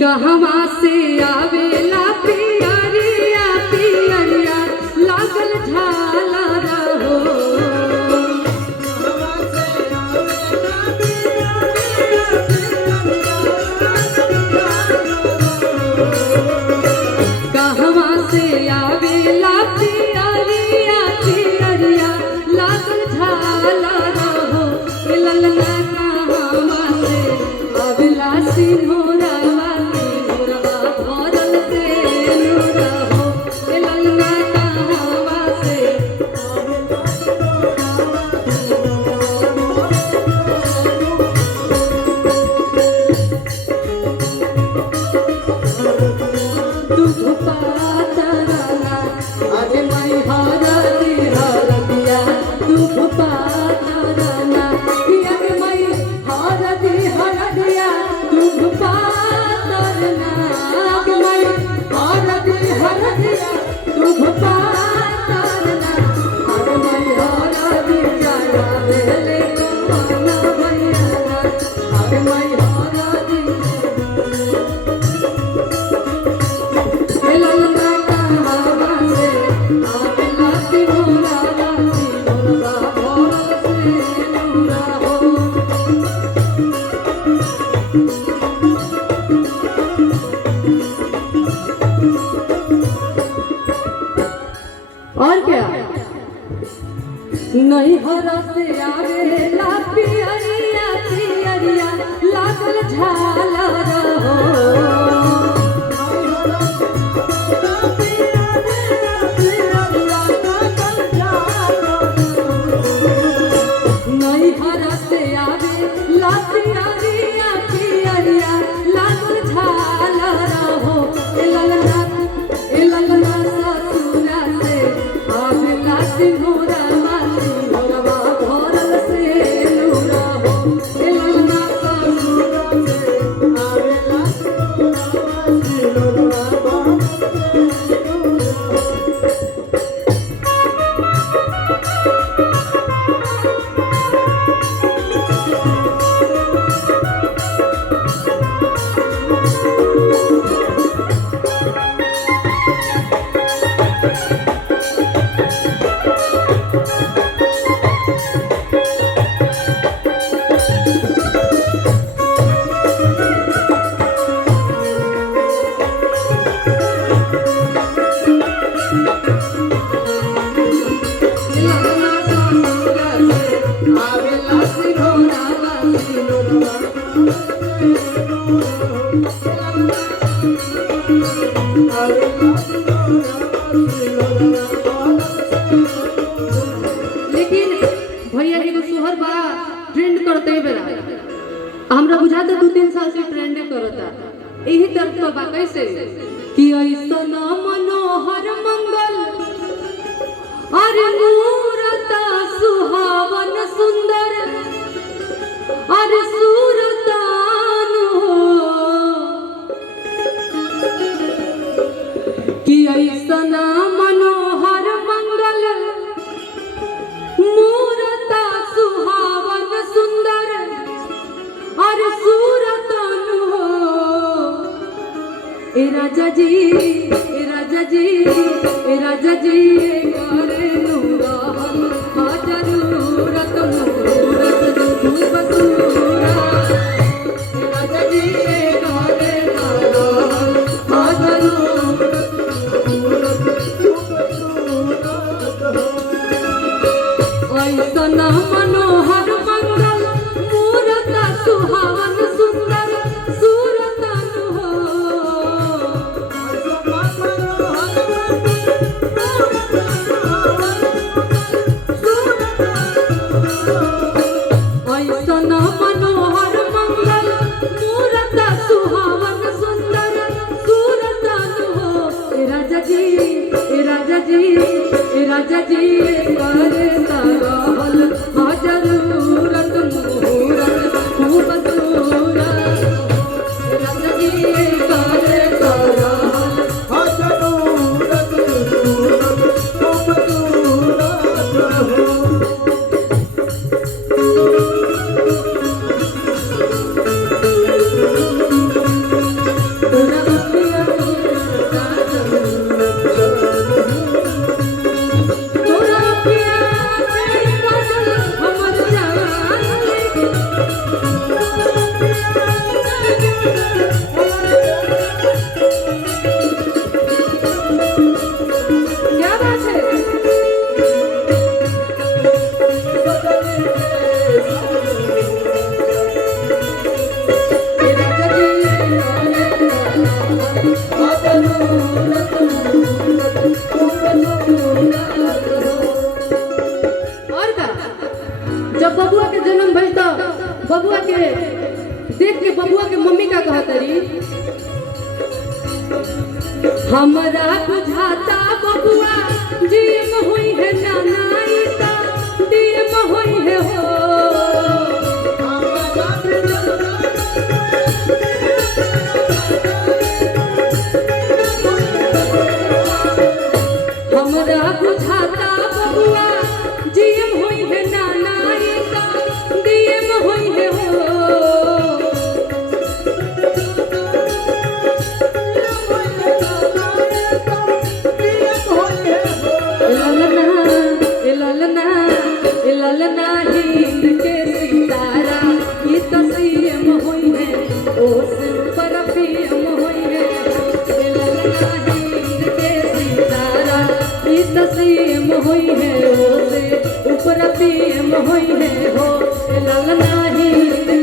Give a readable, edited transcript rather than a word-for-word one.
कहवा से आवेला पियरिया पियरिया लागल झालर हो। कहवा से आवेला पियरिया पियरिया लागल झालर हो। ललना कहवा से आवेला सिंहोरा और क्या नहीं हरा से आवेला पियरिया पियरिया लागल झालर हो। नहीं हरा से आवेला पियरिया पियरिया लागल झालर हो। ललना ससुरा से आवेला सिंहोरा सिंहोरवा भरल से नूरा हो। ललना ससुरा से आवेला सिंहोरवा लेकिन भैया एगो सोहर बा ट्रेंड करते बेरा हमरा बुझाता 2-3 साल से ट्रेंड करता। यही तरफ बा कैसे कि ऐसन मनोहर मंगल अरे मूरत सुहावन सुंदर अरे सूरतान हो कि ऐसन मनोहर मंगल मूरत सुहावन सुंदर अरे सूरतान हो। ए राजा जी ए राजा जी ए राजा जी करे नूरा जरूरत मूरत धूप सूरा। ए राजा जी करे नूरा जरूरत ऐसन मनोहर मंगल मूरत सुहावन सुंदर सूरतन हो। ऐसन हमरा बुझाता बबुआ जीम हुई है नानाई ता डीम हुई है हो हमरा बुझाता बबुआ जीम हुई है नानाई ता डीम हुई है हो ललना हिंद के सितारा ये तसीम हुई है ओस पर पीएम हुई है ललना हिंद के सितारा ये तसीम हुई है ओस ऊपर पीएम हुई है हो ललना हिंद